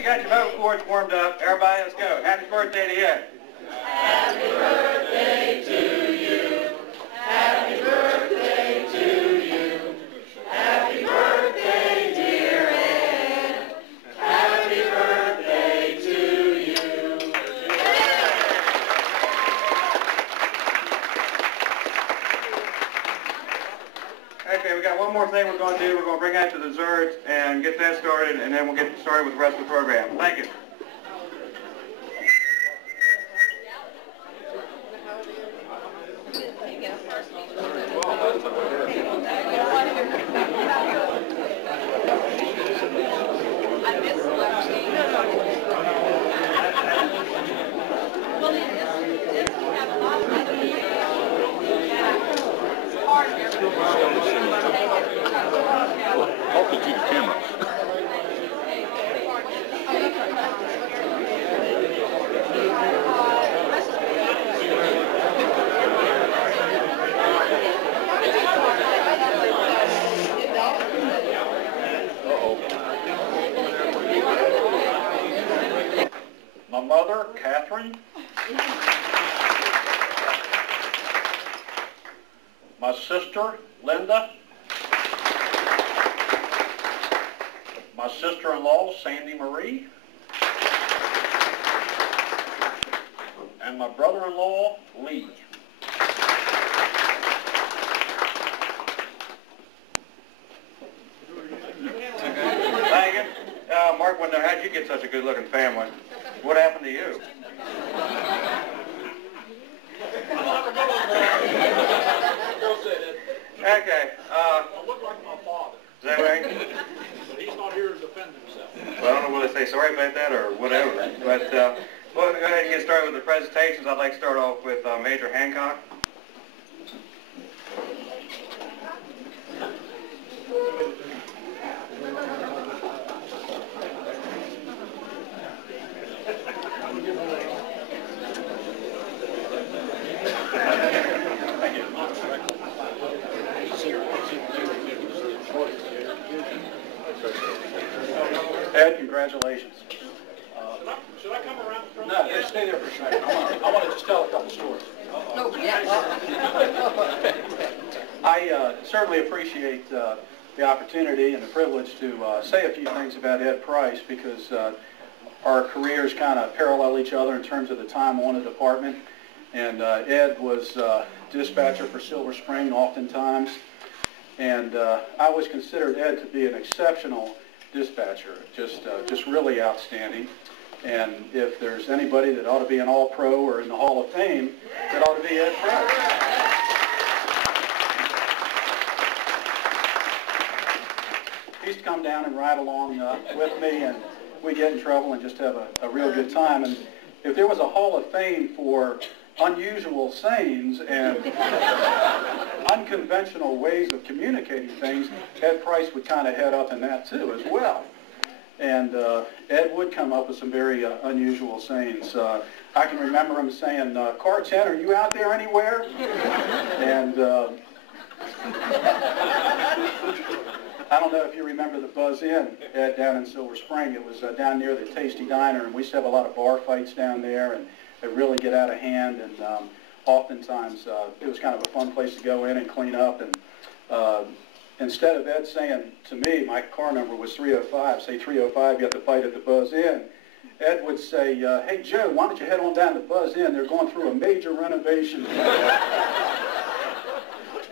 you got your vocal cords warmed up, everybody, let's go. Happy birthday to Ed. Happy birthday to you. Happy birthday to you. Happy birthday, dear Ed. Happy birthday to you. Okay, we got one more thing we're going to do. We're going to bring out the desserts and get that started, and then we'll get started with the rest of the program. Thank you. Talking to the camera. My mother, Catherine. My sister, Linda. My sister-in-law, Sandy Marie. And my brother-in-law, Lee. Thank you. Mark, how'd you get such a good-looking family? What happened to you? Okay. I look like my father. Is that right? But he's not here to defend himself. Well, I don't know whether to say sorry about that or whatever. But we'll go ahead and get started with the presentations. I'd like to start off with Major Hancock. Ed, congratulations. Should I come around from No, just stay there for a second. I want to just tell a couple stories. I certainly appreciate the opportunity and the privilege to say a few things about Ed Price because our careers kind of parallel each other in terms of the time on the department. And Ed was dispatcher for Silver Spring oftentimes. And I always considered Ed to be an exceptional dispatcher, just really outstanding. And if there's anybody that ought to be an All-Pro or in the Hall of Fame, it ought to be Ed Price. He used to come down and ride along with me, and we get in trouble and just have a real good time. And if there was a Hall of Fame for unusual sayings and unconventional ways of communicating things, Ed Price would kind of head up in that too as well. And Ed would come up with some very unusual sayings. I can remember him saying, "Car 10, are you out there anywhere?" And I don't know if you remember the Buzz Inn, Ed, down in Silver Spring. It was down near the Tasty Diner, and we used to have a lot of bar fights down there, and they really get out of hand. And oftentimes it was kind of a fun place to go in and clean up. And instead of Ed saying to me, my car number was 305, say 305, you have to fight at the Buzz Inn, Ed would say, "Hey Joe, why don't you head on down to Buzz Inn? They're going through a major renovation."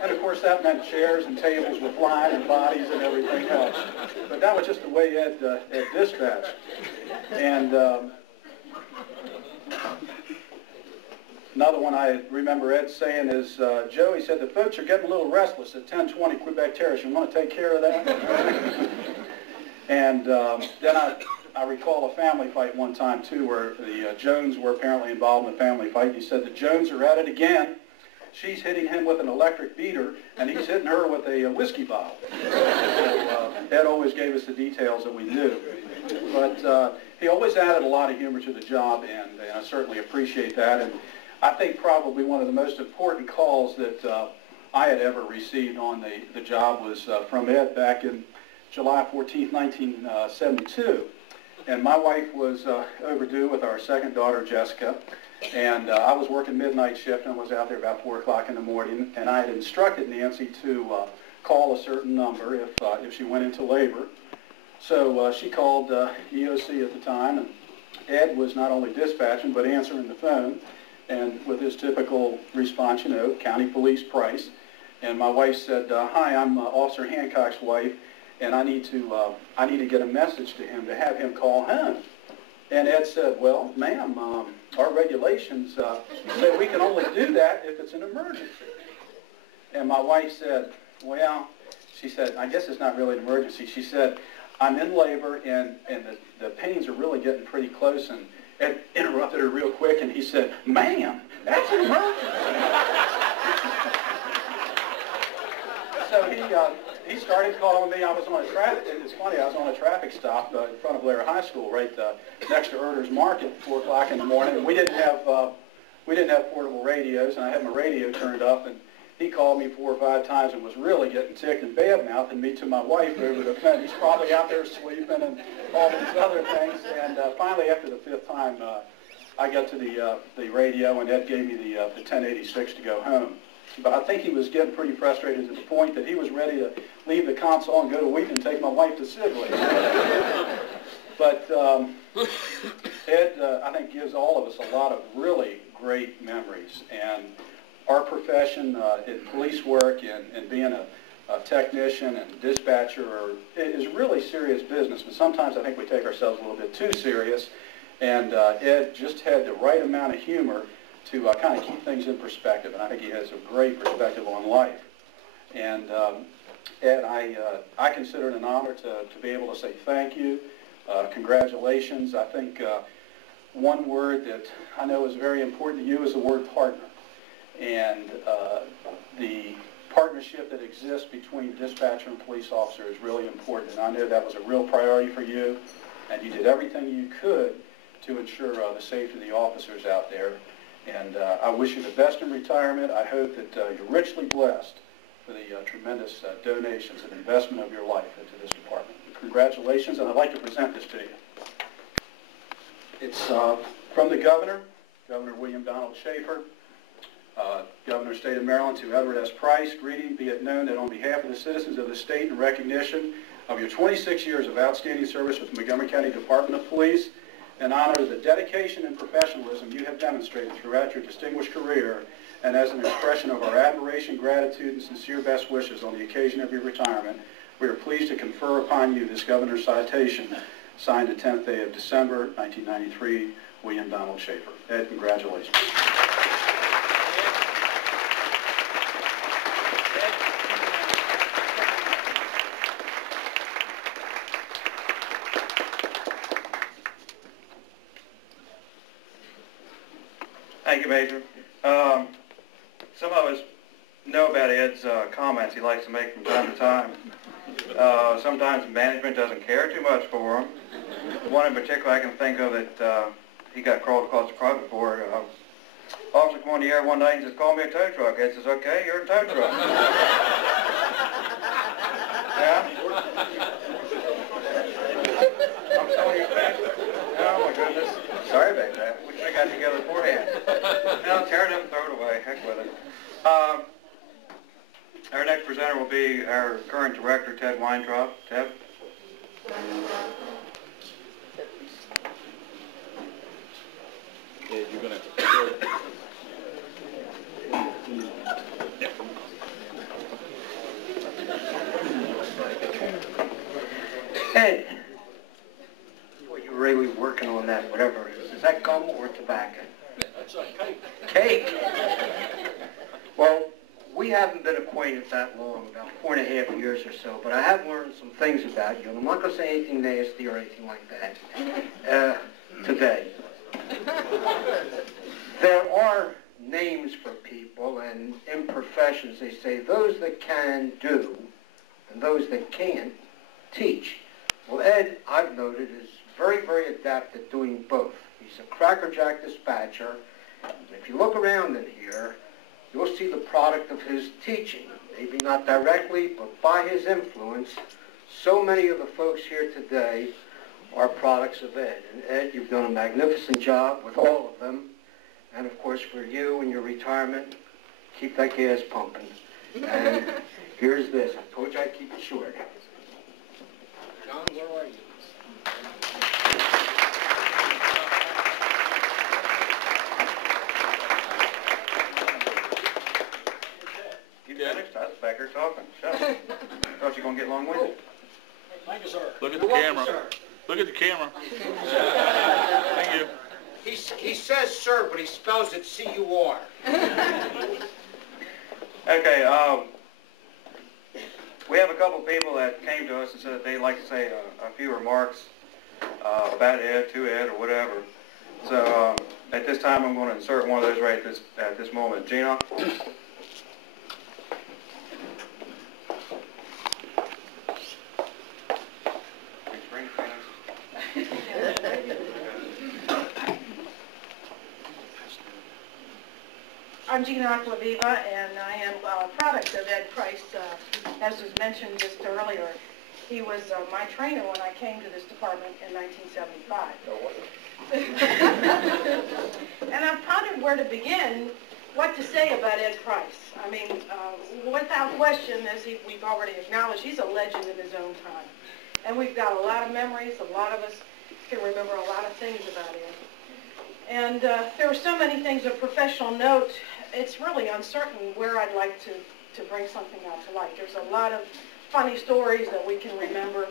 And of course that meant chairs and tables were flying and bodies and everything else. But that was just the way Ed dispatched. And another one I remember Ed saying is, "Joe," he said, "the folks are getting a little restless at 1020 Quebec Terrace. You want to take care of that?" And then I recall a family fight one time too, where the Jones were apparently involved in a family fight. He said, "The Jones are at it again. She's hitting him with an electric beater, and he's hitting her with a whiskey bottle." So, Ed always gave us the details that we knew. But he always added a lot of humor to the job, and I certainly appreciate that. And I think probably one of the most important calls that I had ever received on the job was from Ed back in July 14th, 1972. And my wife was overdue with our second daughter, Jessica. And I was working midnight shift and was out there about 4 o'clock in the morning. And I had instructed Nancy to call a certain number if she went into labor. So she called EOC at the time, and Ed was not only dispatching but answering the phone, and with his typical response, you know, County Police Price. And my wife said, "Hi, I'm Officer Hancock's wife, and I need to get a message to him to have him call home." And Ed said, "Well, ma'am, our regulations say we can only do that if it's an emergency." And my wife said, "Well," she said, "I guess it's not really an emergency." She said, "I'm in labor, and the pains are really getting pretty close." And Ed interrupted her real quick, and he said, "Ma'am, that's an emergency." So he started calling me. I was on a traffic. It's funny. I was on a traffic stop in front of Blair High School, right next to Erder's Market, at 4 o'clock in the morning. And we didn't have portable radios, and I had my radio turned up. And he called me 4 or 5 times and was really getting ticked and bad-mouthing me to my wife over the phone. He's probably out there sleeping and all these other things. And finally, after the 5th time, I got to the radio, and Ed gave me the 1086 to go home. But I think he was getting pretty frustrated to the point that he was ready to leave the console and go to Wheaton and take my wife to Sibley. But Ed, I think, gives all of us a lot of really great memories. And our profession in police work and being a technician and dispatcher is really serious business. But sometimes I think we take ourselves a little bit too serious. And Ed just had the right amount of humor to kind of keep things in perspective, and I think he has a great perspective on life. And Ed, I consider it an honor to be able to say thank you, congratulations. I think one word that I know is very important to you is the word partner. And the partnership that exists between dispatcher and police officer is really important, and I know that was a real priority for you, and you did everything you could to ensure the safety of the officers out there. And I wish you the best in retirement. I hope that you're richly blessed for the tremendous donations and investment of your life into this department. Congratulations, and I'd like to present this to you. It's from the Governor, Governor William Donald Schaefer, Governor of the State of Maryland, to Edward S. Price. Greeting, be it known that on behalf of the citizens of the state, in recognition of your 26 years of outstanding service with the Montgomery County Department of Police, in honor of the dedication and professionalism you have demonstrated throughout your distinguished career, and as an expression of our admiration, gratitude, and sincere best wishes on the occasion of your retirement, we are pleased to confer upon you this Governor's citation, signed the 10th day of December, 1993, William Donald Schaefer. Ed, congratulations. Thank you, Major. Some of us know about Ed's comments he likes to make from time to time. Sometimes management doesn't care too much for him. One in particular I can think of that he got crawled across the carpet for. Officer come on the air one night and says, "Call me a tow truck." Ed says, "Okay, you're a tow truck." Yeah? I'm telling you, man. Oh my goodness. Sorry about that. We should have got together beforehand. No, tear it up and throw it away. Heck with it. Our next presenter will be our current director, Ted Weintraub. Ted? Yeah, you're going to... Ed, boy, you're really working on that, whatever it is. Is that gum or tobacco? That's a cake. Cake? Well, we haven't been acquainted that long, about 4.5 years or so, but I have learned some things about you, and I'm not going to say anything nasty or anything like that today. There are names for people, and in professions they say those that can do and those that can't teach. Well, Ed, I've noted, is very, very adept at doing both. He's a crackerjack dispatcher, and if you look around in here, you'll see the product of his teaching. Maybe not directly, but by his influence, so many of the folks here today are products of Ed. And Ed, you've done a magnificent job with all of them. And of course, for you and your retirement, keep that gas pumping. And here's this. I told you I'd keep it short. John, where are you? You finished? I was back here talking. Shut up. Thought you were going to get long-winded. Thank you, sir. Look at the camera. Look at the camera. Thank you. He says sir, but he spells it C-U-R. Okay, we have a couple people that came to us and said that they'd like to say a few remarks about Ed, to Ed, or whatever. So at this time, I'm going to insert one of those right at this moment. Gina? I'm Gina Aquaviva, and I am a product of Ed Price. As was mentioned just earlier, he was my trainer when I came to this department in 1975. And I'm pondered where to begin, what to say about Ed Price. I mean, without question, as we've already acknowledged, he's a legend in his own time. And we've got a lot of memories. A lot of us can remember a lot of things about Ed. And there are so many things of professional note, it's really uncertain where I'd like to bring something out to light. There's a lot of funny stories that we can remember,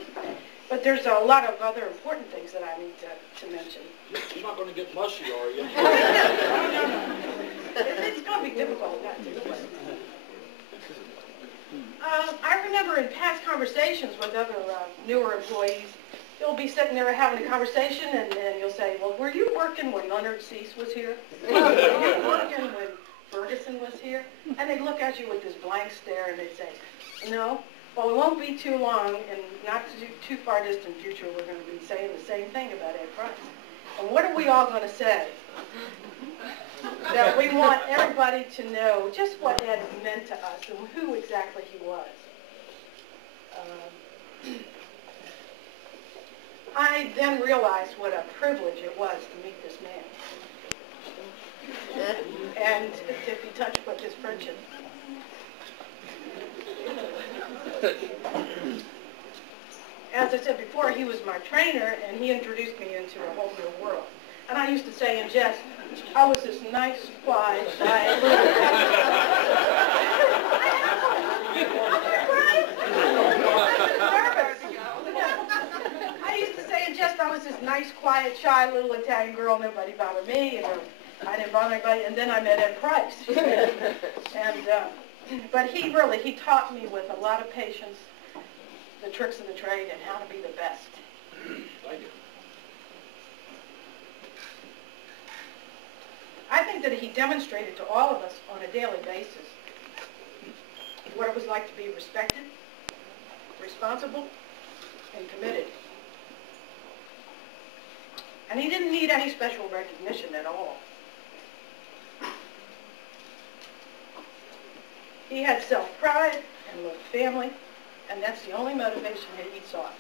but there's a lot of other important things that I need to mention. You're not going to get mushy, are you? No. It's going to be difficult not to. I remember in past conversations with other newer employees, you'll be sitting there having a conversation, and you'll say, well, were you working when Leonard Cease was here? Were you working when Ferguson was here? And they'd look at you with this blank stare, and they'd say, no. Well, it won't be too long, and not too far distant future, we're going to be saying the same thing about Ed Price. And what are we all going to say? That we want everybody to know just what Ed meant to us and who exactly he was. I then realized what a privilege it was to meet this man. And to be touched with his friendship. As I said before, he was my trainer, and he introduced me into a whole new world. And I used to say in jest, I was this nice, quiet, shy little I used to say in jest, I was this nice, quiet, shy little Italian girl, nobody bothered me, and I didn't bother anybody, and then I met Ed Price. But he taught me with a lot of patience the tricks of the trade and how to be the best. Thank you. I think that he demonstrated to all of us on a daily basis what it was like to be respected, responsible, and committed. And he didn't need any special recognition at all. He had self-pride and loved family, and that's the only motivation that he sought.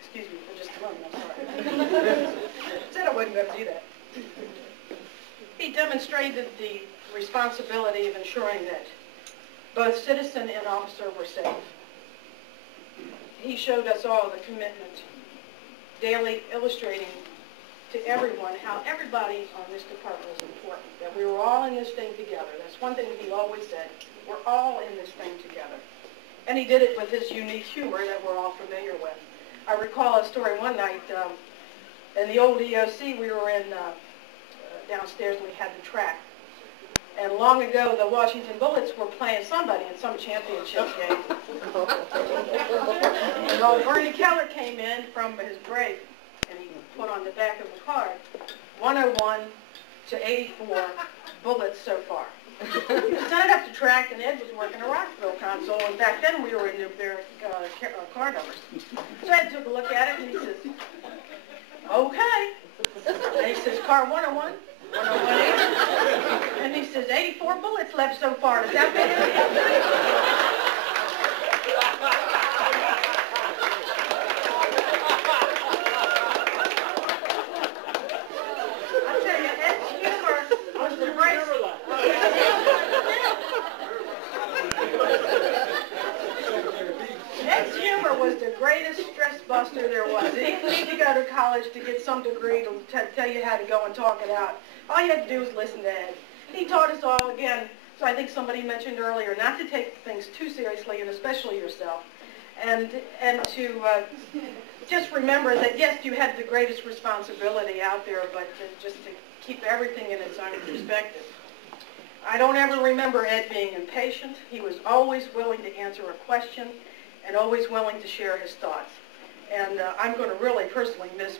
Excuse me for just a moment, I'm sorry. Said I wasn't going to do that. He demonstrated the responsibility of ensuring that both citizen and officer were safe. He showed us all the commitment, daily illustrating to everyone how everybody on this department was important, that we were all in this thing together. That's one thing he always said, we're all in this thing together. And he did it with his unique humor that we're all familiar with. I recall a story one night in the old EOC, we were in downstairs and we had the track. And long ago, the Washington Bullets were playing somebody in some championship game. And old Bernie Keller came in from his break, and he put on the back of the card, 101 to 84 Bullets so far. He was done up the track, and Ed was working a Rockville console, and back then we were in numeric car numbers. So Ed took a look at it, and he says, okay. And he says, car 101, 101, and he says, 84 bullets left so far. Does that make sense? was the greatest stress buster there was. He didn't need to go to college to get some degree to tell you how to go and talk it out. All you had to do was listen to Ed. He taught us all, again, so I think somebody mentioned earlier, not to take things too seriously, and especially yourself. And to just remember that, yes, you had the greatest responsibility out there, but just to keep everything in its own perspective. I don't ever remember Ed being impatient. He was always willing to answer a question and always willing to share his thoughts. And I'm going to really personally miss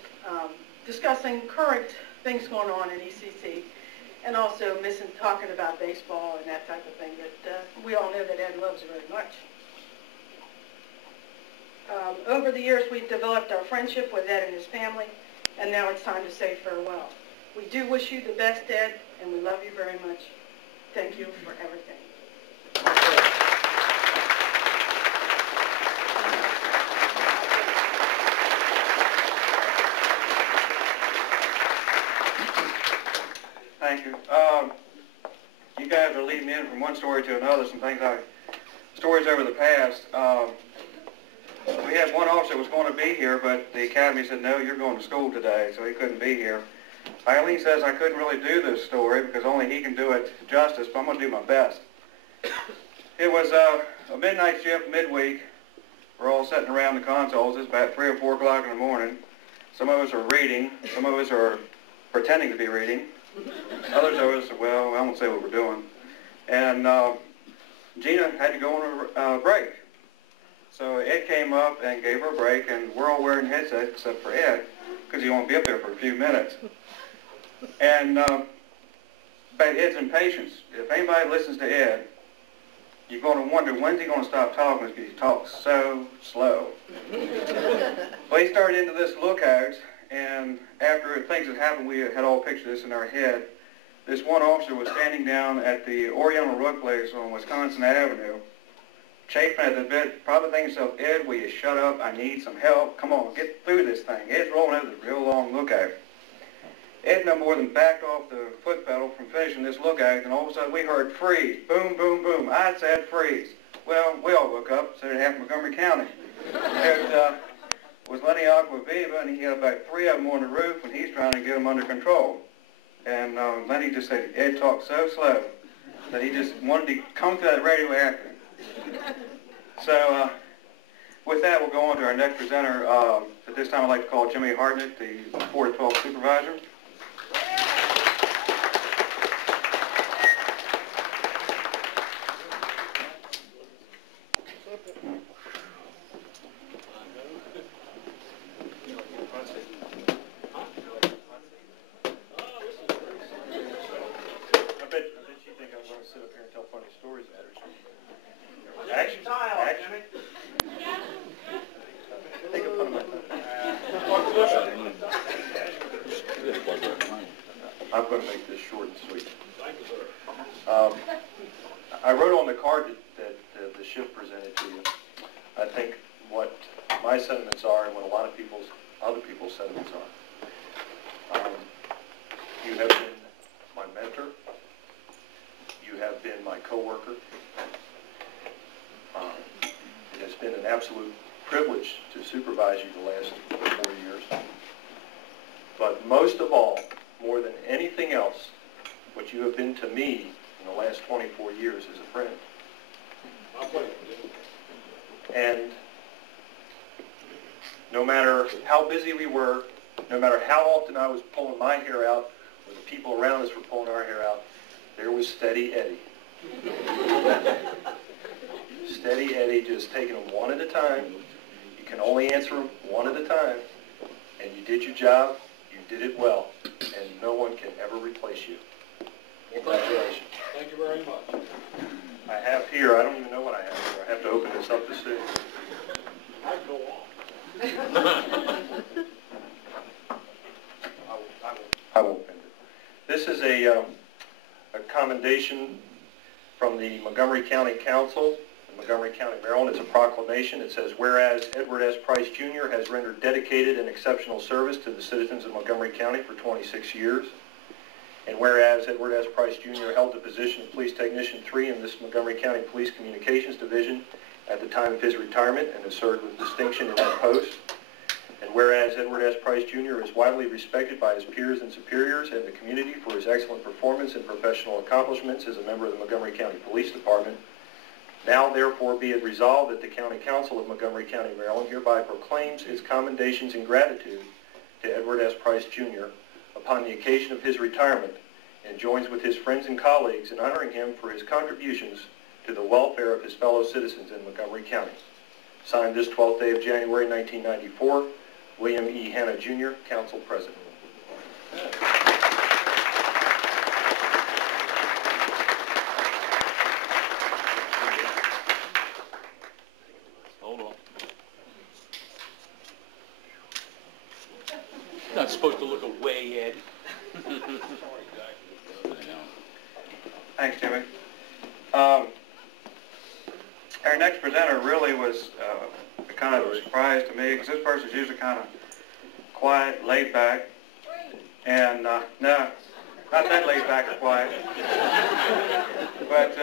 discussing current things going on in ECC, and also missing talking about baseball and that type of thing that we all know that Ed loves very much. Over the years, we've developed our friendship with Ed and his family, and now it's time to say farewell. We do wish you the best, Ed, and we love you very much. Thank you for everything. Thank you. You guys are leading me in from one story to another, stories over the past. We had one officer that was going to be here, but the academy said, no, you're going to school today, so he couldn't be here. Eileen says I couldn't really do this story because only he can do it justice, but I'm going to do my best. It was a midnight shift midweek. We're all sitting around the consoles. It's about 3 or 4 o'clock in the morning. Some of us are reading. Some of us are pretending to be reading. Others of us, well, I won't say what we're doing. And Gina had to go on a break. So Ed came up and gave her a break, and we're all wearing headsets except for Ed, because he won't be up there for a few minutes. And about Ed's impatience. If anybody listens to Ed, you're going to wonder, when's he going to stop talking, because he talks so slow. Well, he started into this lookout, and after things had happened, we had all pictured this in our head. This one officer was standing down at the Oriental Rug Place on Wisconsin Avenue, chafing at the bit, probably thinking to himself, Ed, will you shut up? I need some help. Come on, get through this thing. Ed's rolling over this real long lookout. Ed no more than backed off the foot pedal from finishing this lookout, and all of a sudden we heard freeze. Boom, boom, boom. I said freeze. Well, we all woke up, so did half Montgomery County. There was Lenny Aquaviva, and he had about 3 of them on the roof, and he's trying to get them under control. And Lenny just said, Ed talked so slow that he just wanted to come through that radio after him. So with that, we'll go on to our next presenter. At this time, I'd like to call Jimmy Hartnett, the 4 to 12 supervisor. I'm going to make this short and sweet. I wrote on the card that the ship presented to you, I think, what my sentiments are and what a lot of other people's sentiments are. You have been my mentor. You have been my coworker. It has been an absolute privilege to supervise you the last 4 years. But most of all, more than anything else, what you have been to me in the last 24 years is a friend. And no matter how busy we were, no matter how often I was pulling my hair out, or the people around us were pulling our hair out, there was Steady Eddie. Steady Eddie, just taking them one at a time. You can only answer them one at a time. And you did your job, you did it well, and no one can ever replace you. Congratulations. Thank you very much. I have here, I don't even know what I have here. I have to open this up to see. I go on. I won't bend it. This is a commendation from the Montgomery County Council in Montgomery County, Maryland. It's a proclamation. It says, whereas Edward S. Price Jr. has rendered dedicated and exceptional service to the citizens of Montgomery County for 26 years, and whereas Edward S. Price Jr. held the position of Police Technician 3 in this Montgomery County Police Communications Division, at the time of his retirement and has served with distinction in that post. And whereas Edward S. Price Jr. is widely respected by his peers and superiors and the community for his excellent performance and professional accomplishments as a member of the Montgomery County Police Department, now therefore be it resolved that the County Council of Montgomery County, Maryland hereby proclaims its commendations and gratitude to Edward S. Price Jr. upon the occasion of his retirement and joins with his friends and colleagues in honoring him for his contributions to the welfare of his fellow citizens in Montgomery County. Signed this 12th day of January 1994, William E. Hanna, Jr., Council President. Hold on. Not supposed to look away, Ed. Thanks, Jimmy. Our next presenter really was kind of a surprise to me, because this person's usually kind of quiet, laid back, and no, not that laid back or quiet, but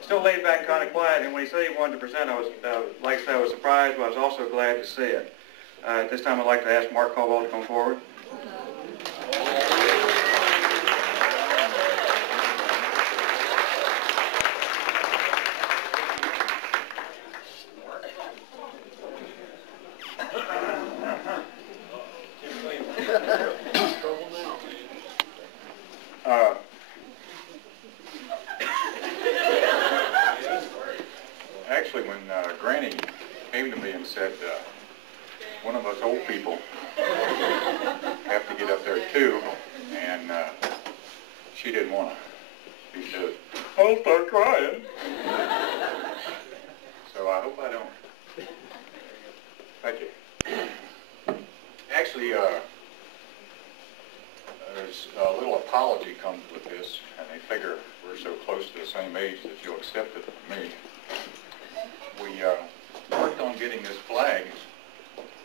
still laid back and kind of quiet. And when he said he wanted to present, I was, like I said, I was surprised, but I was also glad to see it. At this time, I'd like to ask Mark Caldwell to come forward. Actually, when Granny came to me and said, one of us old people have to get up there too, and she didn't want to. She said, I'll start crying. So I hope I don't. Thank you. Actually, there's a little apology comes with this, and they figure we're so close to the same age that you'll accept it from me. We worked on getting this flag,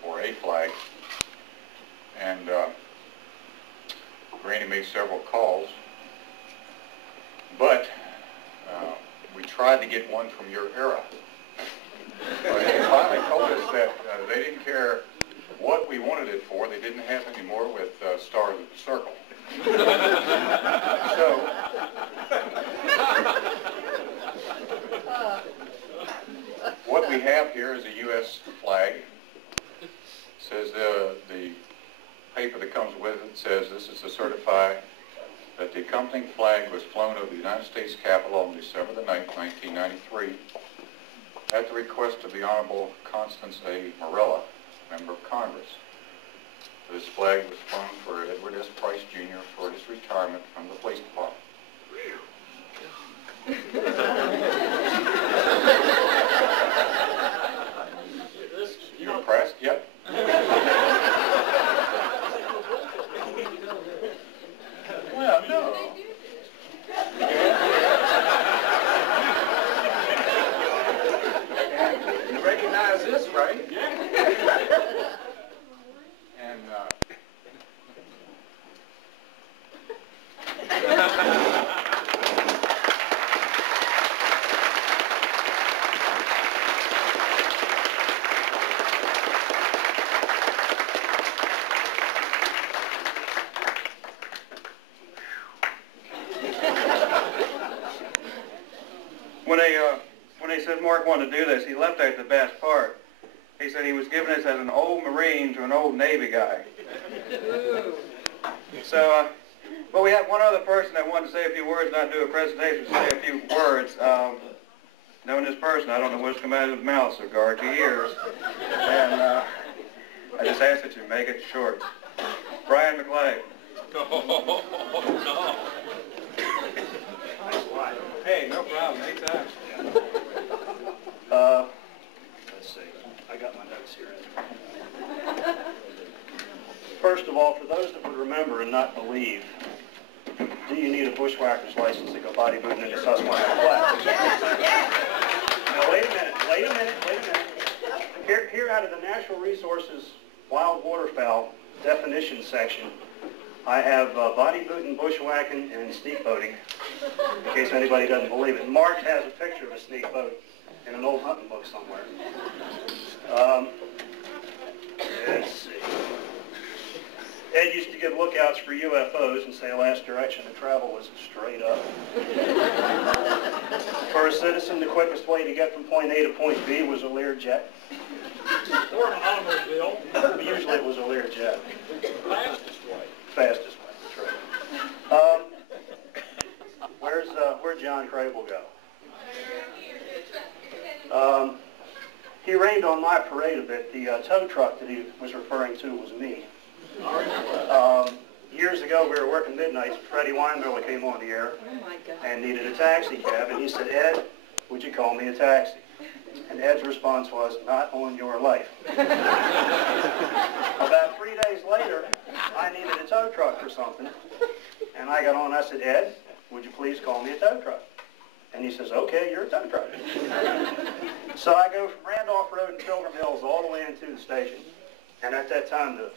or a flag, and Granny made several calls, but we tried to get one from your era. But they finally told us that they didn't care what we wanted it for. They didn't have any more with Stars of the Circle. So, what we have here is a U.S. flag. It says the paper that comes with it says this is to certify that the accompanying flag was flown over the United States Capitol on December the 9th, 1993, at the request of the Honorable Constance A. Morella, Member of Congress. This flag was flown for Edward S. Price Jr. for his retirement from the police department. You impressed? Yep. Well, no. You recognize this, right? Yeah. And when they said Mark wanted to do this, he left out the best part. He said he was giving this as an old Marine to an old Navy guy. So, well, we have one other person that wanted to say a few words, not do a presentation, say a few words. Knowing this person, I don't know what's come out of his mouth, so guard your ears. And I just ask that you make it short. Brian McClay. No. Hey, no problem, anytime. Let's see, I got my notes here. First of all, for those that would remember and not believe, do you need a bushwhacker's license to go body booting in the Susquehanna Flats? Now, wait a minute. Here out of the Natural Resources Wild Waterfowl definition section, I have body booting, bushwhacking, and sneak boating, in case anybody doesn't believe it. Mark has a picture of a sneak boat. in an old hunting book somewhere. Let's see. Ed used to give lookouts for UFOs and say the last direction to travel was straight up. For a citizen, the quickest way to get from point A to point B was a Learjet. Or an automobile. Usually it was a Learjet. Fastest way. Fastest way, that's right. Where'd John Crable go? He rained on my parade a bit. The tow truck that he was referring to was me. Years ago, we were working midnights. Freddie Weinmiller came on the air and needed a taxi cab, and he said, "Ed, would you call me a taxi?" And Ed's response was, "Not on your life." About 3 days later, I needed a tow truck for something, and I got on. I said, "Ed, would you please call me a tow truck?" And he says, "Okay, you're a tow truck." So I go from Randolph Road and Pilgrim Hills all the way into the station, and at that time, the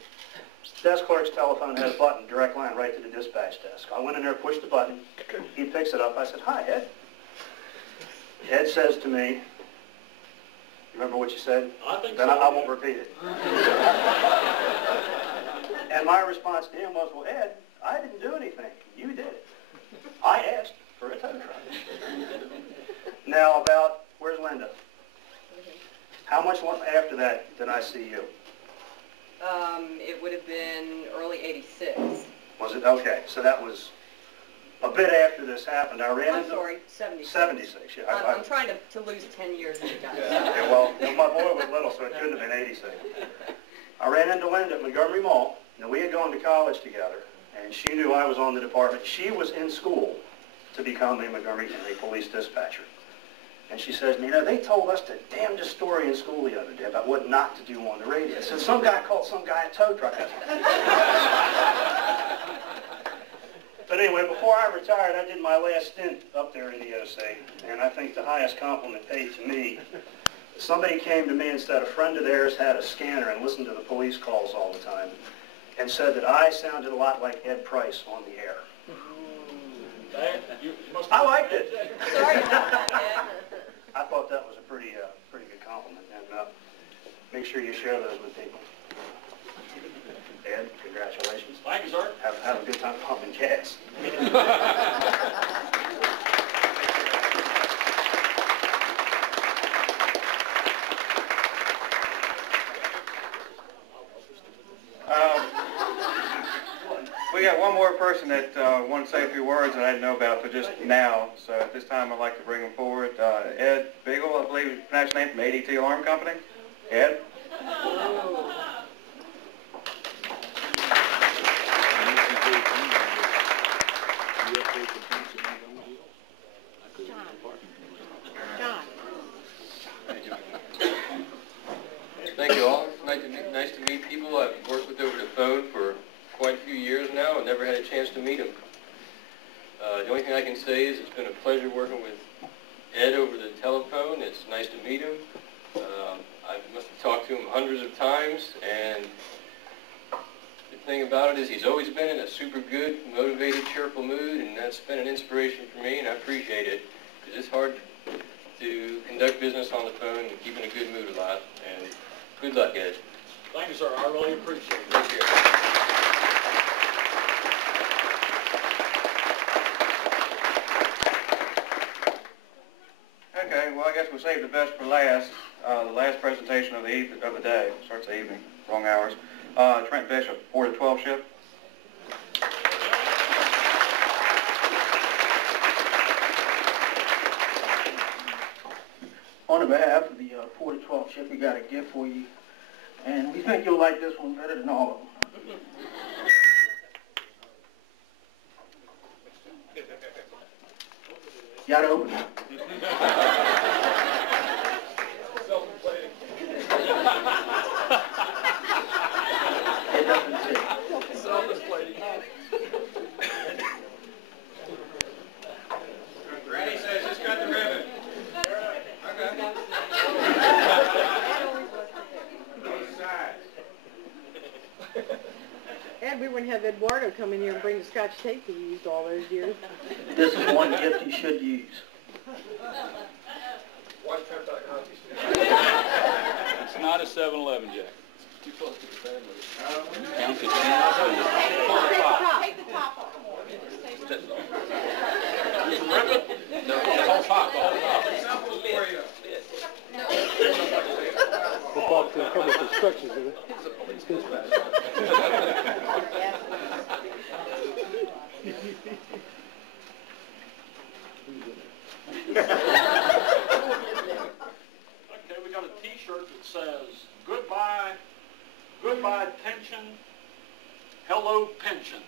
desk clerk's telephone had a button, direct line right to the dispatch desk. I went in there, pushed the button. He picks it up. I said, "Hi, Ed." Ed says to me, "Remember what you said?" I think Then so. I won't repeat it. And my response to him was, "Well, Ed, I didn't do anything. You did it. I asked for a tow truck." Now where's Linda? How much after that did I see you? It would have been early '86. Was it? Okay, so that was a bit after this happened. I ran I'm into... sorry, 76. 76, yeah. I'm trying to lose 10 years with you guys. Okay, well, my boy was little, so it couldn't have been 86. I ran into Linda at Montgomery Mall. Now, we had gone to college together, and she knew I was on the department. She was in school to become a Montgomery County police dispatcher. And she says, "You know, they told us the damnedest story in school the other day about what not to do on the radio." So some guy called some guy a tow truck. But anyway, before I retired, I did my last stint up there in the OC, and I think the highest compliment paid to me, somebody came to me and said a friend of theirs had a scanner and listened to the police calls all the time, and said that I sounded a lot like Ed Price on the air. I liked it. Sorry about that, Ed. I thought that was a pretty good compliment, and make sure you share those with people. Ed, congratulations. Thank you, sir. Have a good time pumping gas. We got one more person that wanted to say a few words that I didn't know about, but just now. So at this time, I'd like to bring him forward. Ed Beagle, I believe you pronounced his name, from ADT Alarm Company. Ed? Thank you all. It's nice to meet people I've worked with over the phone for quite a few years now and never had a chance to meet them. The only thing I can say is it's been a pleasure working with Ed over the telephone. It's nice to meet him. I must have talked to him hundreds of times, and the thing about it is he's always been in a super good, motivated, cheerful mood, and that's been an inspiration for me, and I appreciate it, because it's hard to conduct business on the phone and keep in a good mood a lot, and good luck, Ed. Thank you, sir. I really appreciate it. Thank you. Okay, well, I guess we'll save the best for last. The last presentation of the day. Starts the evening, wrong hours. Trent Bishop, 4 to 12 shift. On behalf of the 4 to 12 shift, we got a gift for you, and we think you'll like this one better than all of them. You gotta open it. It doesn't fit. Granny says just got the ribbon. Ed, we wouldn't have Eduardo come in here and bring the Scotch tape we used all those years. This is one gift you should use. Watch Trent back. a 7-Eleven, Jack? Too close to the family. Count to 10. Take the top off. No, the whole top, the whole top. The box didn't come with instructions, did it? Okay, we got a T-shirt that says, goodbye tension, hello pension.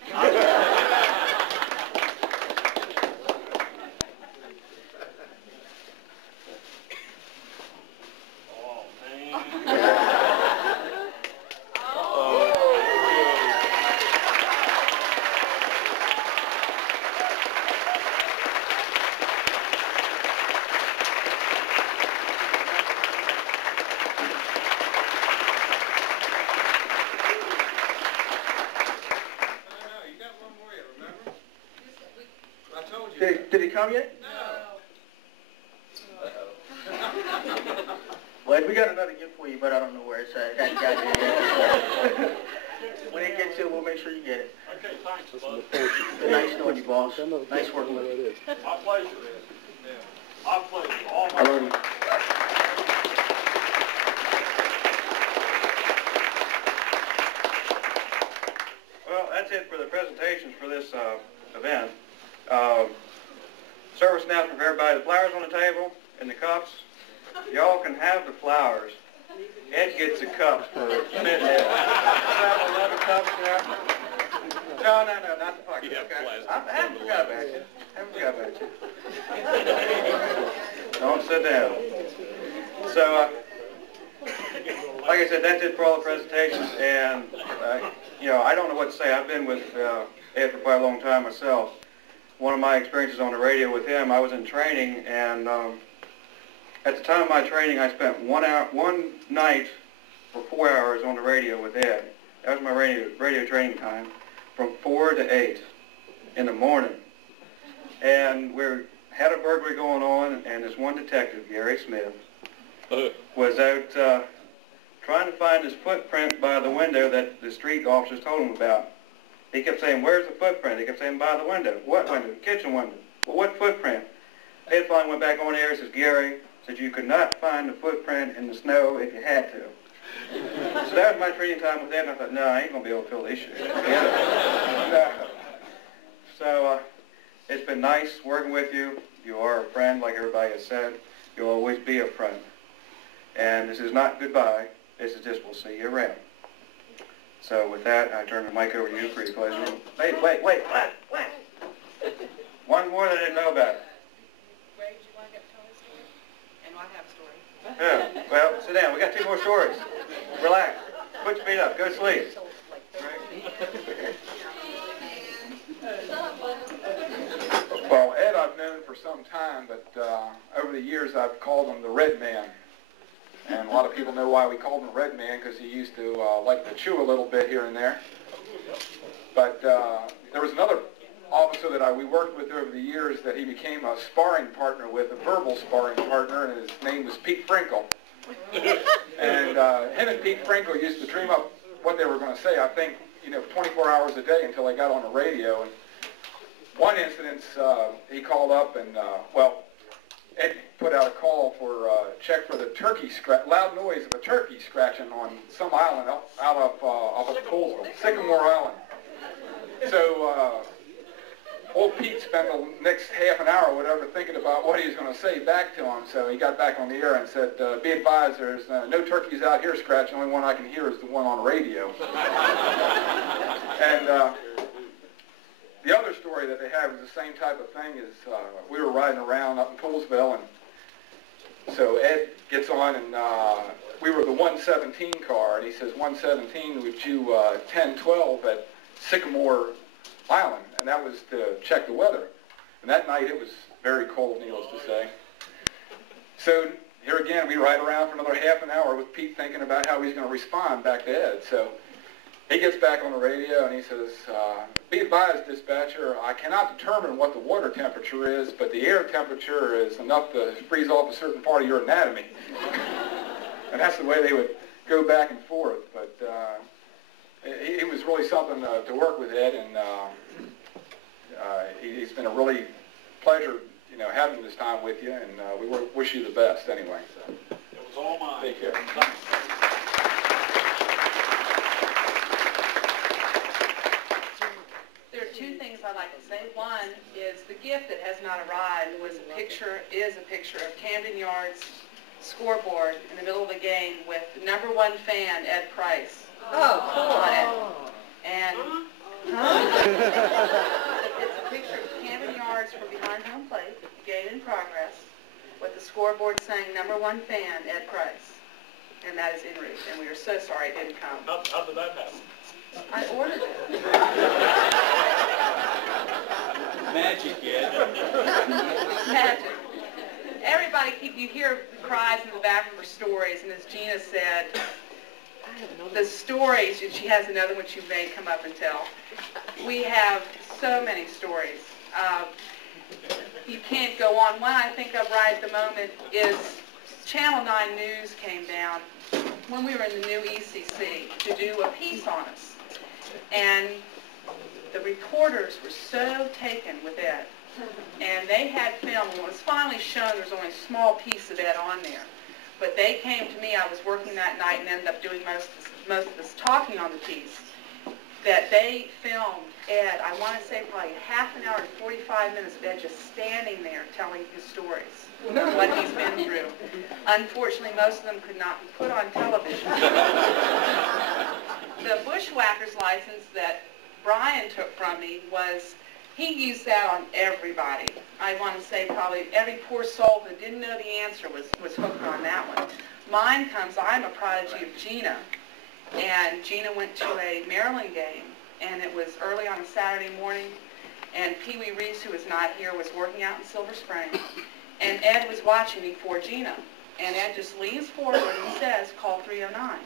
Oh, man. Did he come yet? Well, we got another gift for you, but I don't know where it's at. Hadn't got it yet. When it gets here, we'll make sure you get it. Okay, thanks, bud. Been nice knowing you, boss. Nice working with you. My pleasure. My pleasure. All my I love you. Well, that's it for the presentations for this event. Service announcement for everybody. The flowers on the table and the cups. Y'all can have the flowers. Ed gets the cups for Smith. Have 11 cups there. No, not the pocket. Yeah, Okay. plastic. I haven't forgot about you. Don't sit down. So, like I said, that's it for all the presentations. And, I don't know what to say. I've been with Ed for quite a long time myself. One of my experiences on the radio with him, I was in training, and at the time of my training, I spent one night for 4 hours on the radio with Ed. That was my radio training time, from 4 to 8 in the morning. And we had a burglary going on, and this one detective, Gary Smith, was out trying to find his footprint by the window that the street officers told him about. He kept saying, "Where's the footprint?" He kept saying, "By the window." "What window?" "The kitchen window." "Well, what footprint?" Ed finally went back on the air and says, "Gary," said, "you could not find the footprint in the snow if you had to." So that was my training time with Ed, and I thought, no, I ain't going to be able to fill these shoes. No. So it's been nice working with you. You are a friend, like everybody has said. You'll always be a friend. And this is not goodbye. This is just we'll see you around. So with that, I turn the mic over to you for your closing. Wait. What? One more that I didn't know about. Ray, do you want to get Tony's story? And I have a story. Yeah, well, sit down. We got 2 more stories. Relax. Put your feet up. Go to sleep. Well, Ed I've known for some time, but over the years I've called him the Red Man. And a lot of people know why we called him the Red Man, because he used to like to chew a little bit here and there. But there was another officer that we worked with over the years that he became a sparring partner with, a verbal sparring partner, and his name was Pete Frinkle. And him and Pete Frinkle used to dream up what they were going to say, I think, 24 hours a day until they got on the radio. And one incident, he called up and, Ed put out a call for check for the turkey loud noise of a turkey scratching on some island out of Poolsville, Sycamore Island. So old Pete spent the next half an hour or whatever thinking about what he was going to say back to him. So he got back on the air and said, "Be advised, there's no turkeys out here scratching. The only one I can hear is the one on the radio." And the other story that they had was the same type of thing. Is we were riding around up in Poolsville, and so Ed gets on, and we were the 117 car, and he says, "117, would you 1012 at Sycamore Island?" And that was to check the weather. And that night it was very cold, needless to say. So here again, we ride around for another half an hour with Pete thinking about how he's going to respond back to Ed. So he gets back on the radio and he says, "Be advised, dispatcher, I cannot determine what the water temperature is, but the air temperature is enough to freeze off a certain part of your anatomy." And that's the way they would go back and forth. But he was really something to work with, Ed, and he's been a really pleasure, having this time with you, and we wish you the best anyway. So. It was all mine. Take care. There are two things I'd like to say. One is the gift that has not arrived is a picture of Camden Yards scoreboard in the middle of the game with #1 fan Ed Price on it. And it's a picture of Camden Yards from behind home plate, game in progress, with the scoreboard saying #1 fan Ed Price. And that is en route, and we are so sorry it didn't come. How did that happen? I ordered it. Magic, Ed. Magic. Everybody, you hear cries in the back for stories, and as Gina said, the stories, and she has another one she may come up and tell. We have so many stories. You can't go on. One I think of right at the moment is Channel 9 News came down when we were in the new ECC to do a piece on us. And the reporters were so taken with Ed. And they had film. When it was finally shown, there was only a small piece of Ed on there. But they came to me. I was working that night and ended up doing most of this talking on the piece. That they filmed Ed, I want to say probably half an hour and 45 minutes of Ed just standing there telling his stories, what he's been through. Unfortunately, most of them could not be put on television. The Bushwhackers license that Brian took from me was, he used that on everybody. I want to say probably every poor soul who didn't know the answer was hooked on that one. Mine comes, I'm a prodigy of Gina. And Gina went to a Maryland game, and it was early on a Saturday morning, and Pee Wee Reese, who was not here, was working out in Silver Spring, and Ed was watching me for Gina. And Ed just leans forward and says, call 309.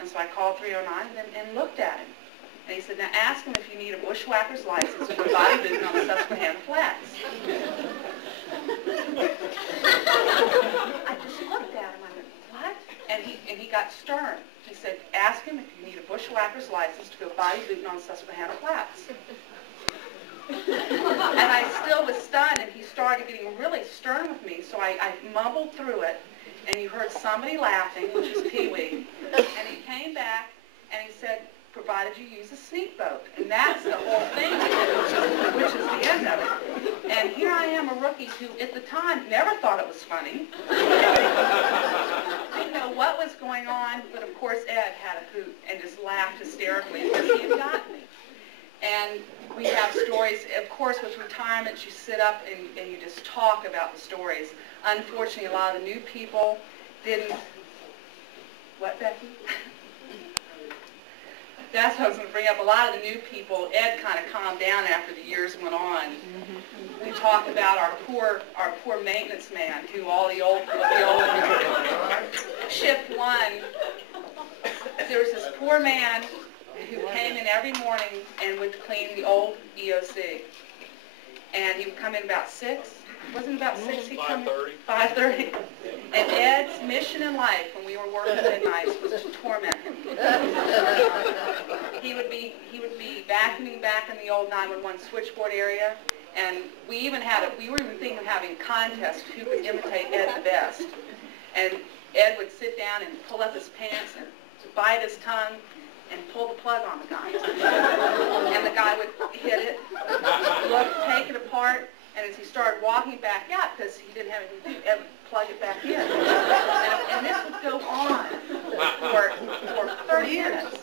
And so I called 309 and looked at him. And he said, now ask him if you need a Bushwhacker's license for bodybuilding on the Susquehanna Flats. I just looked at him. I went, what? And he got stern. He said, ask him if you need a Bushwhacker's license to go bodybuilding on the Susquehanna Flats. And I still was stunned, and he started getting really stern with me, so I mumbled through it, and you heard somebody laughing, which was Pee Wee, and he came back, and he said, provided you use a sneak boat. And that's the whole thing, which is the end of it. And here I am, a rookie who, at the time, never thought it was funny. Didn't know what was going on, but of course Ed had a hoot and just laughed hysterically because he had gotten me. And we have stories, of course, with retirement, you sit up and you just talk about the stories. Unfortunately, a lot of the new people didn't... What, Becky? That's what I was going to bring up. A lot of the new people, Ed kind of calmed down after the years went on. We talk about our poor maintenance man, who all the old shift one. There was this poor man who came in every morning and would clean the old EOC. And he would come in about 6. Wasn't it about 6 he'd come in? 5:30. And Ed's mission in life when we were working midnights was to torment him. He would be vacuuming back in the old 911 switchboard area, and we were even thinking of having a contest who could imitate Ed the best. And Ed would sit down and pull up his pants and bite his tongue and pull the plug on the guy. And the guy would hit it, look, take it apart, and as he started walking back out, because he didn't have anything to do, Ed would plug it back in. And this would go on for 30 minutes.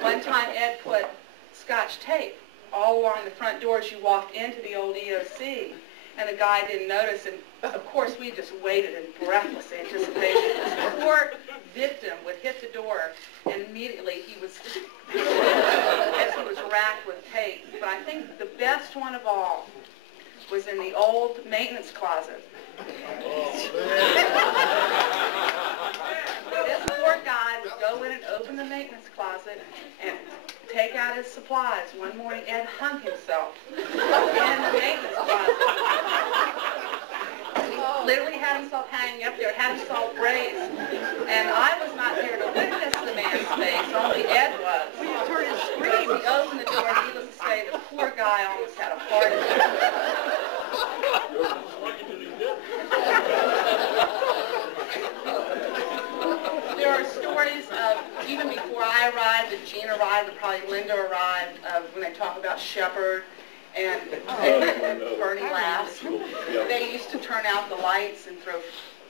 One time Ed put Scotch tape all along the front door as you walked into the old EOC, and the guy didn't notice, and of course we just waited in breathless anticipation. This poor victim would hit the door, and immediately he was racked with tape. But I think the best one of all was in the old maintenance closet. This poor guy would go in and open the maintenance closet and take out his supplies. One morning, Ed hung himself in the maintenance closet. He literally had himself hanging up there, had himself raised. And I was not there to even before I arrived, and Gene arrived, and probably Linda arrived, when they talk about Shepherd and Bernie laughs. They used to turn out the lights and throw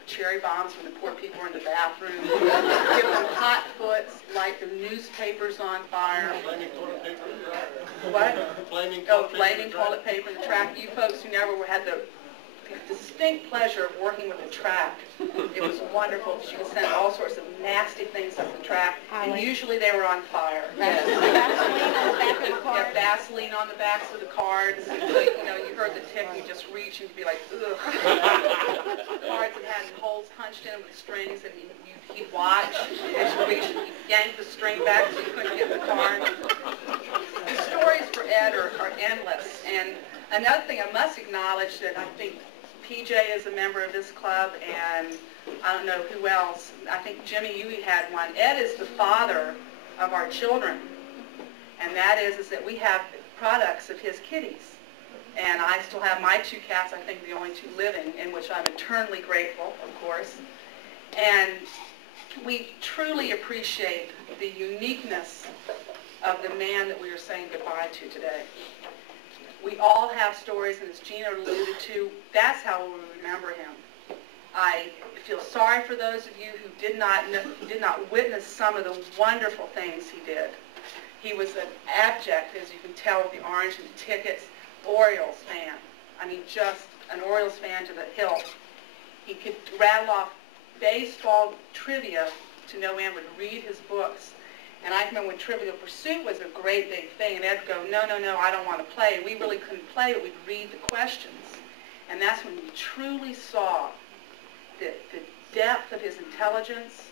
cherry bombs when the poor people were in the bathroom, give them hot foots, light the newspapers on fire. What? Flaming toilet paper in the track. You folks who never had the distinct pleasure of working with the track. It was wonderful because you could send all sorts of nasty things up the track, and usually they were on fire. Yes. Vaseline on the back of the cards. Yeah, Vaseline on the backs of the cards. So, you heard the tick, you just reach and you'd be like, ugh. Cards that had holes punched in with strings, and he'd watch as you reach and he'd yank the string back so you couldn't get the card. The stories for Ed are endless. And another thing I must acknowledge that I think PJ is a member of this club, and I don't know who else. I think Jimmy, you had one. Ed is the father of our children, and that is that we have products of his kitties. And I still have my 2 cats, I think the only 2 living, in which I'm eternally grateful, of course. And we truly appreciate the uniqueness of the man that we are saying goodbye to today. We all have stories, and as Gina alluded to, that's how we remember him. I feel sorry for those of you who did not witness some of the wonderful things he did. He was an abject, as you can tell with the orange and the tickets, Orioles fan. I mean, just an Orioles fan to the hilt. He could rattle off baseball trivia to no end, would read his books. And I remember when Trivial Pursuit was a great big thing, and Ed would go, no, I don't want to play. We really couldn't play, but we'd read the questions. And that's when we truly saw the depth of his intelligence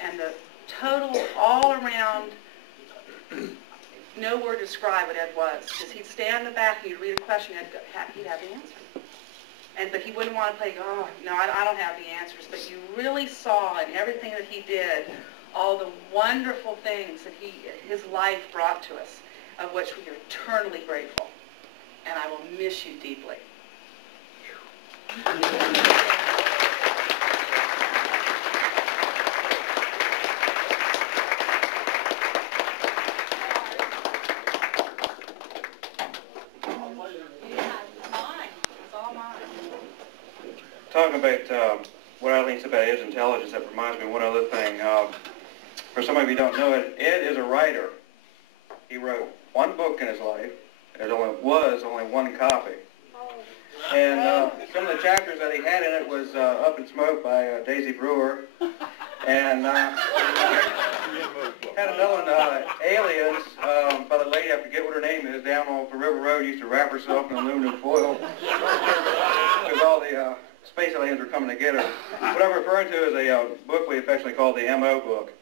and the total all-around, no word to describe what Ed was. Because he'd stand in the back and he'd read a question, and he'd have the answer. But he wouldn't want to play, oh, no, I don't have the answers. But you really saw in everything that he did all the wonderful things that his life brought to us, of which we are eternally grateful. And I will miss you deeply. Talking about what Eileen said about Ed's intelligence, that reminds me of one other thing. For some of you who don't know it, Ed is a writer. He wrote 1 book in his life. There was only 1 copy. And some of the chapters that he had in it was Up in Smoke by Daisy Brewer. And had another one, Aliens, by the lady, I forget what her name is, down off the River Road, used to wrap herself in aluminum foil. Because all the space aliens were coming to get her. What I'm referring to is a book we affectionately call the M.O. book.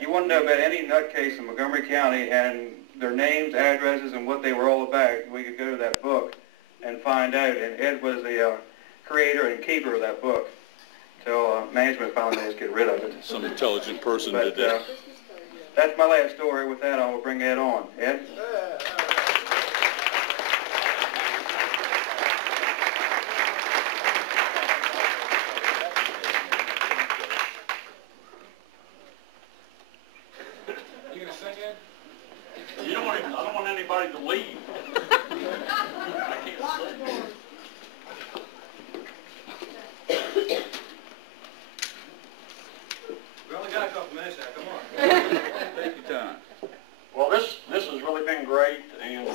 You want to know about any nutcase in Montgomery County and their names, addresses, and what they were all about, we could go to that book and find out. And Ed was the creator and keeper of that book until management finally managed to get rid of it. Some intelligent person did that. That's my last story. With that, I will bring Ed on. Ed? I don't want anybody to leave. I can't sing. We only got a couple minutes now, come on. Take your time. Well, this has really been great, and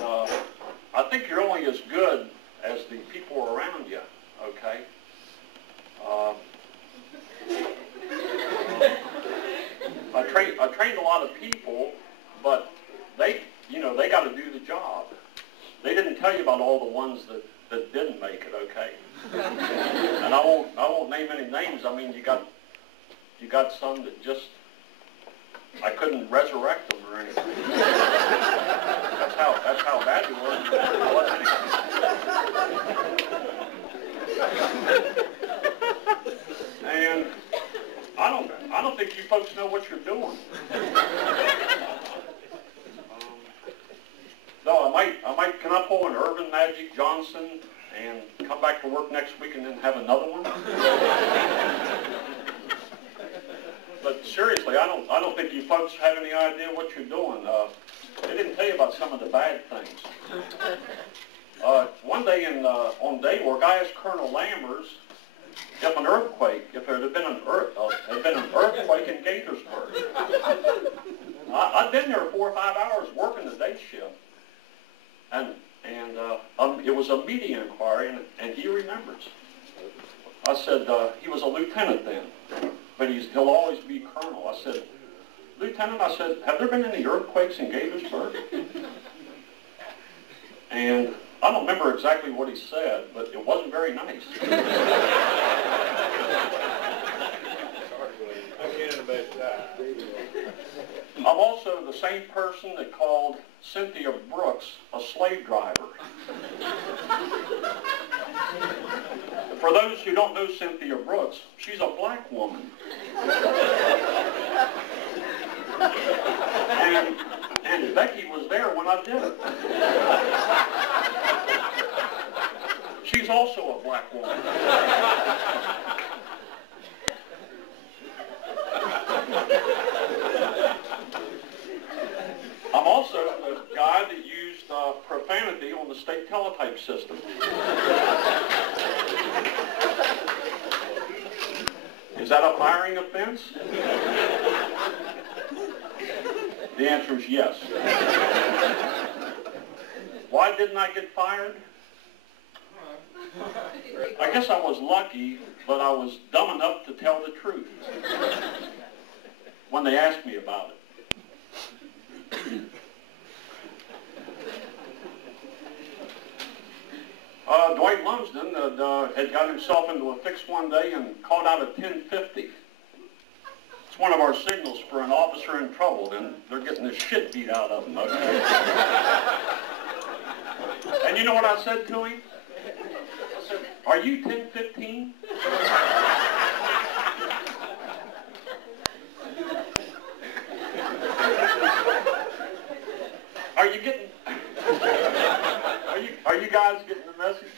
I think you're only as good as the people around you, okay? I trained a lot of people, but they got to do the job. They didn't tell you about all the ones that didn't make it, okay? And I won't name any names. I mean, you got some that just, I couldn't resurrect them or anything. That's how bad you were. And I don't think you folks know what you're doing. No, I might, can I pull an Urban Magic Johnson and come back to work next week and then have another one? But seriously, I don't think you folks have any idea what you're doing. They didn't tell you about some of the bad things. One day on day work, I asked Colonel Lammers if there had been an earthquake in Gaithersburg. I'd been there 4 or 5 hours working the day shift, and it was a media inquiry, and he remembers. I said, he was a lieutenant then, but he'll always be colonel. I said, Lieutenant, I said, have there been any earthquakes in Gaithersburg? And I don't remember exactly what he said, but it wasn't very nice. I can't imagine that. I'm also the same person that called Cynthia Brooks a slave driver. For those who don't know Cynthia Brooks, she's a black woman. And Becky was there when I did it. She's also a black woman. I'm also the guy that used profanity on the state teletype system. Is that a firing offense? The answer is yes. Why didn't I get fired? I guess I was lucky, but I was dumb enough to tell the truth when they asked me about it. Dwight Lumsden had got himself into a fix one day and called out a 1050. It's one of our signals for an officer in trouble, and they're getting the shit beat out of them. Okay? And you know what I said to him? I said, are you 1015? Are you getting... Are you guys getting the message?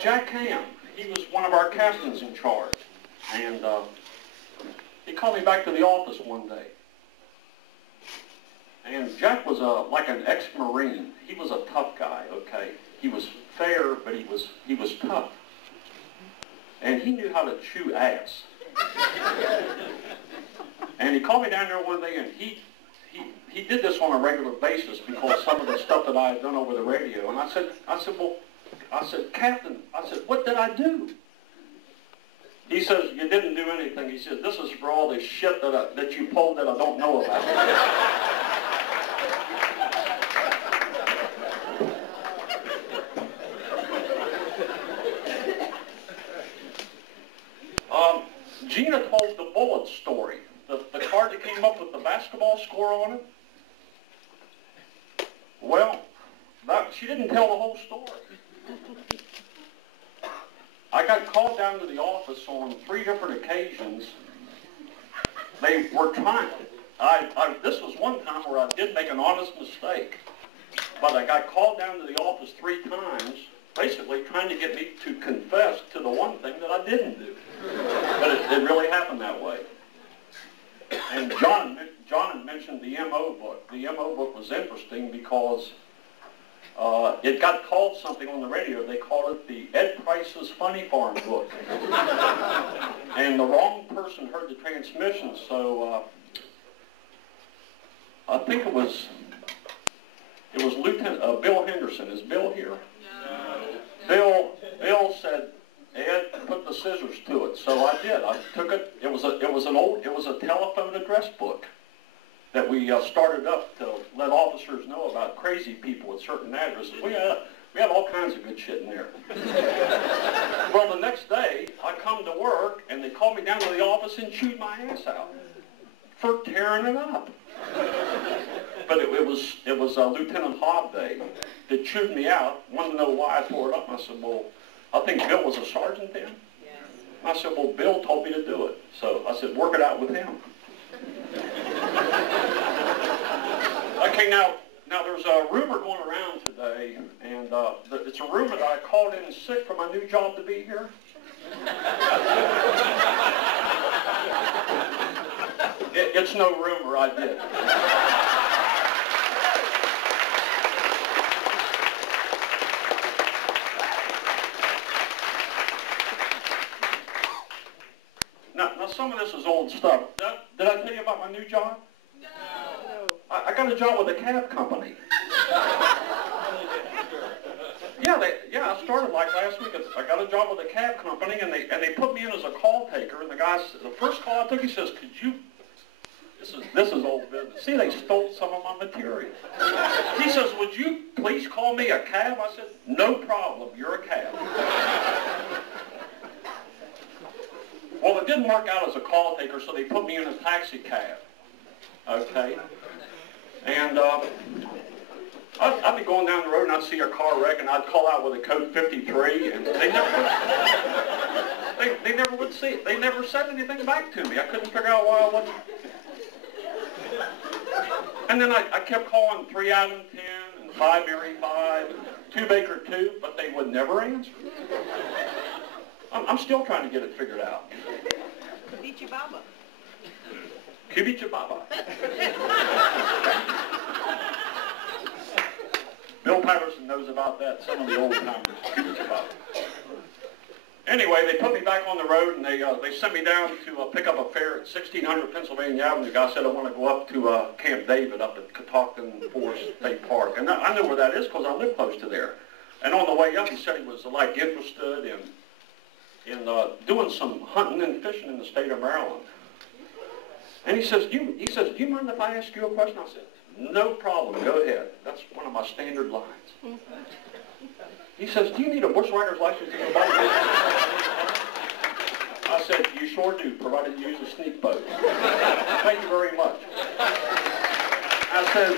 Jack Ham, he was one of our captains in charge, and he called me back to the office one day. And Jack was like an ex-Marine. He was a tough guy, okay? He was fair, but he was tough. And he knew how to chew ass. And he called me down there one day, and he did this on a regular basis because some of the stuff that I had done over the radio. And I said, Captain, I said, what did I do? He says, you didn't do anything. He said, this is for all this shit that you pulled that I don't know about. Gina told the bullet story. The card that came up with the basketball score on it. Well, she didn't tell the whole story. I got called down to the office on 3 different occasions. They were trying. This was one time where I did make an honest mistake. But I got called down to the office 3 times, basically trying to get me to confess to the one thing that I didn't do. But it really happened that way. And John had mentioned the M.O. book. The M.O. book was interesting because it got called something on the radio. They called it the Ed Price's Funny Farm book. And the wrong person heard the transmission, so I think it was Lieutenant Bill Henderson. Is Bill here? No. Bill said, Ed, put the scissors to it. So I did. I took it. It was a telephone address book that we started up to let officers know about crazy people at certain addresses. We have all kinds of good shit in there. Well, the next day, I come to work, and they called me down to the office and chewed my ass out for tearing it up. But it was Lieutenant Hobday that chewed me out, wanted to know why I tore it up. And I said, well, I think Bill was a sergeant then. Yes. I said, well, Bill told me to do it. So I said, work it out with him. Okay, now, Now there's a rumor going around today, and it's a rumor that I called in sick for my new job to be here. It's no rumor, I did. Now some of this is old stuff. Did I tell you about my new job? No. I got a job with a cab company. Yeah, I started like last week. I got a job with a cab company, and they put me in as a call taker. And the guy, the first call I took, he says, "Could you?" This is old business. See, they stole some of my material. He says, "Would you please call me a cab?" I said, "No problem. You're a cab." Well, it didn't work out as a call taker, so they put me in a taxi cab. Okay, and I'd be going down the road and I'd see a car wreck and I'd call out with a code 53, and they never would see it. They never said anything back to me. I couldn't figure out why I wasn't. And then I kept calling 3 Adam 10 and 5 Mary 5, 2 Baker 2, but they would never answer. I'm still trying to get it figured out. Kubichibaba. Kubichibaba. Bill Patterson knows about that, some of the old timers. Anyway, they put me back on the road, and they sent me down to pick up a fare at 1600 Pennsylvania Avenue. The guy said, "I want to go up to Camp David up at Catoctin Forest State Park." And I know where that is because I live close to there. And on the way up, he said he was like interested in doing some hunting and fishing in the state of Maryland. And he says, "Do you mind if I ask you a question?" I said, "No problem, go ahead." That's one of my standard lines. He says, "Do you need a bushwhacker's license to go bike?" I said, "You sure do, provided you use a sneak boat." "Thank you very much." I said,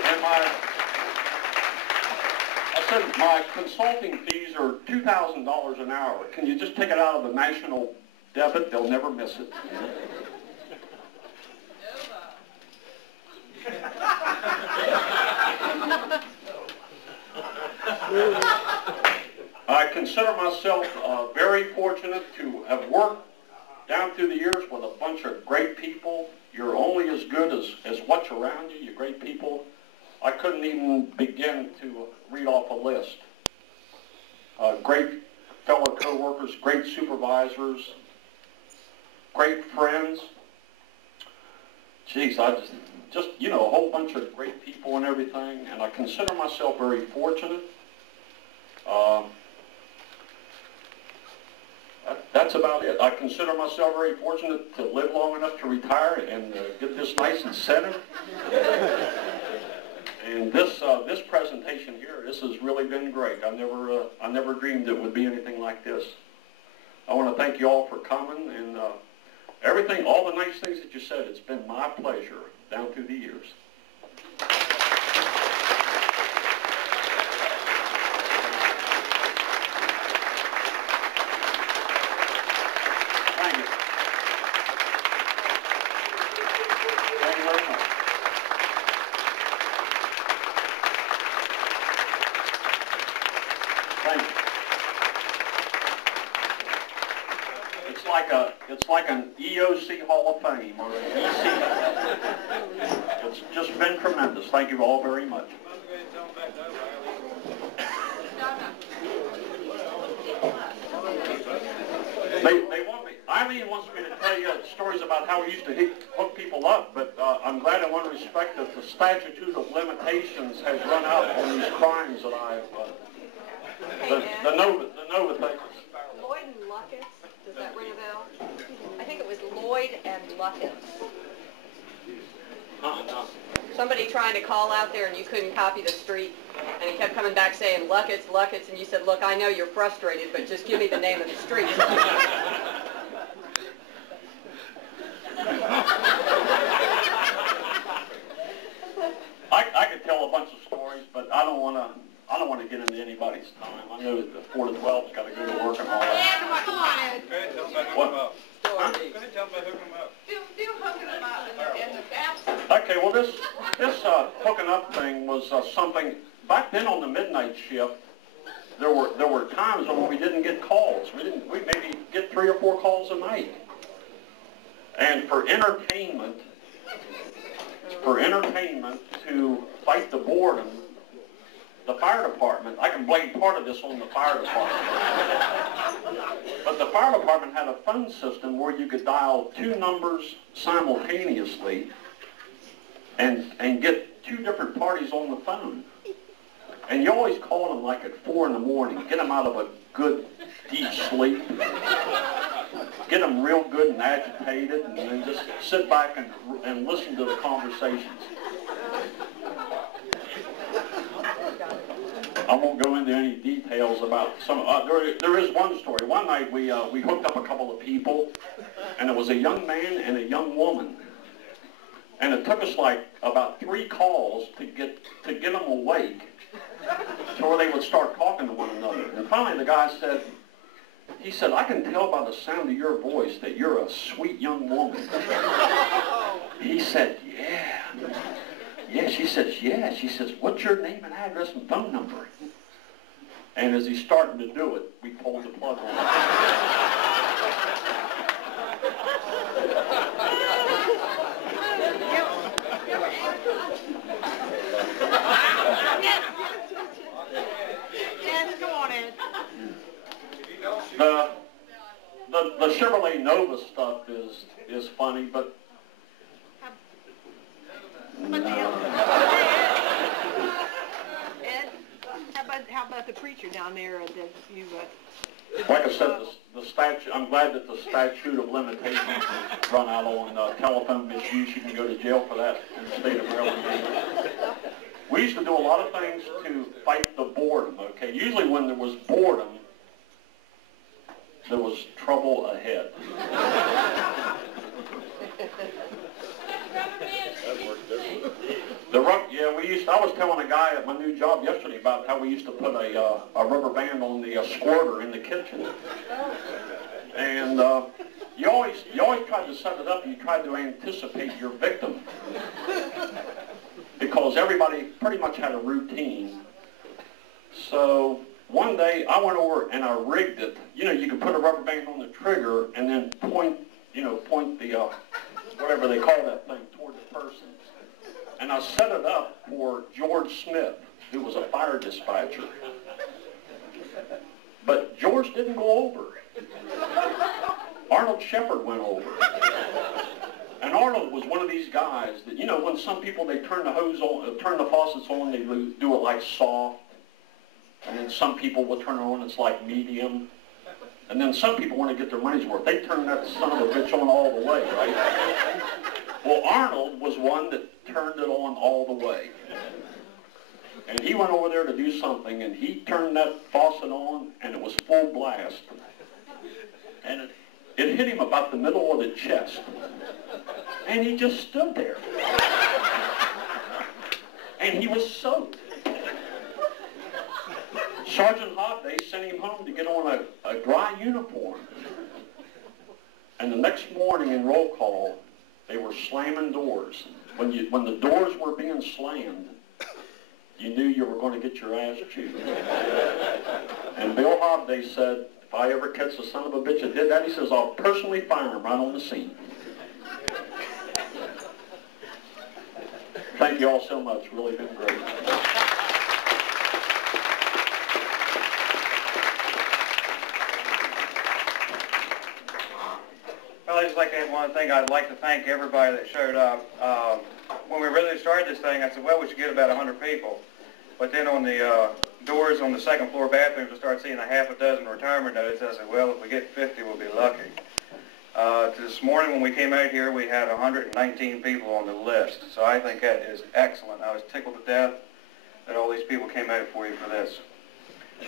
my consulting fees are $2,000 an hour. Can you just take it out of the national debit? They'll never miss it. I consider myself very fortunate to have worked down through the years with a bunch of great people. You're only as good as what's around you, you great people. I couldn't even begin to read off a list. Great fellow co-workers, great supervisors, great friends. Geez, I just a whole bunch of great people and everything, and I consider myself very fortunate. That's about it. I consider myself very fortunate to live long enough to retire and get this nice incentive. And this presentation here, this has really been great. I never dreamed it would be anything like this. I want to thank you all for coming and everything, all the nice things that you said. It's been my pleasure down through the years. Thank you. Thank you very much. Thank you. It's like an EOC Hall of Fame or an EC. It's just been tremendous. Thank you all very much. They want me. Eileen wants me to tell you stories about how we used to hook people up, but I'm glad in one respect that the statute of limitations has run out on these crimes that I've the Nova thing. Lloyd and Lucas, does that ring a bell? I think it was Lloyd and Lucas. No. Somebody trying to call out there and you couldn't copy the street, and he kept coming back saying Lucas, Lucas, and you said, "Look, I know you're frustrated, but just give me the name of the street." I could tell a bunch of stories, but I don't want to get into anybody's time. I know that the 4 to 12's got to go to work and all that. Come on, Ed. Go ahead, tell them about hooking them up. Huh? Go ahead, tell them about hooking them up. Do hooking them up in the baptism. Okay. Okay, well this hooking up thing was something, back then on the midnight shift, there were times when we didn't get calls. We maybe get 3 or 4 calls a night. And for entertainment to fight the boredom, the fire department, I can blame part of this on the fire department, but the fire department had a phone system where you could dial 2 numbers simultaneously and get 2 different parties on the phone. And you always call them like at 4 in the morning, get them out of a good deep sleep, get them real good and agitated, and then just sit back and listen to the conversations. I won't go into any details about some. There is one story. One night we hooked up a couple of people, and it was a young man and a young woman, and it took us like about 3 calls to get them awake, to where they would start talking to one another. And finally, the guy said, he said, "I can tell by the sound of your voice that you're a sweet young woman." He said, "Yeah." Yeah, she says, "Yeah." She says, "What's your name and address and phone number?" And as he's starting to do it, we pulled the plug on it. The Chevrolet Nova stuff is funny, but Ed, how about the preacher down there that you... like I said, the statute, I'm glad that the statute of limitations has run out on telephone misuse. You can go to jail for that in the state of Maryland. We used to do a lot of things to fight the boredom, okay? Usually when there was boredom, there was trouble ahead. I was telling a guy at my new job yesterday about how we used to put a rubber band on the squirter in the kitchen. And you always tried to set it up, and you tried to anticipate your victim. Because everybody pretty much had a routine. So one day I went over and I rigged it. You know, you could put a rubber band on the trigger and then point the, whatever they call that thing, toward the person. And I set it up for George Smith, who was a fire dispatcher. But George didn't go over. Arnold Shepard went over. And Arnold was one of these guys that, you know, when some people, they turn the hose on, turn the faucets on, they do it like soft. And then some people will turn it on, it's like medium. And then some people want to get their money's worth. They turn that son of a bitch on all the way, right? Well, Arnold was one that turned it on all the way. And he went over there to do something, and he turned that faucet on, and it was full blast. And it hit him about the middle of the chest. And he just stood there. And he was soaked. Sergeant Hobday sent him home to get on a dry uniform. And the next morning in roll call, they were slamming doors. When the doors were being slammed, you knew you were going to get your ass chewed. And Bill Hobday said, "If I ever catch the son of a bitch that did that," he says, "I'll personally fire him right on the scene." Thank you all so much. Really been great. Well, I just like to add one thing. I'd like to thank everybody that showed up. When we really started this thing, I said, well, we should get about 100 people. But then on the doors on the second floor bathrooms, I started seeing a half a dozen retirement notes. I said, well, if we get 50, we'll be lucky. This morning when we came out here, we had 119 people on the list. So I think that is excellent. I was tickled to death that all these people came out for you for this.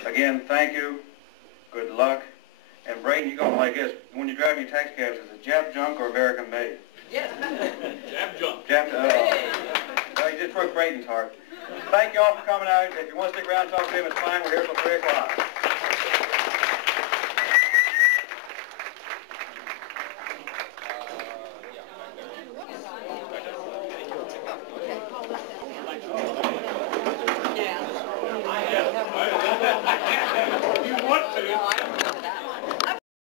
Again, thank you. Good luck. And Braden, you're going to like this. When you drive your taxi cabs, is it Jap Junk or American Made? Yes. Jap Junk. Well, you just broke Braden's heart. Thank you all for coming out. If you want to stick around and talk to him, it's fine. We're here till 3 o'clock.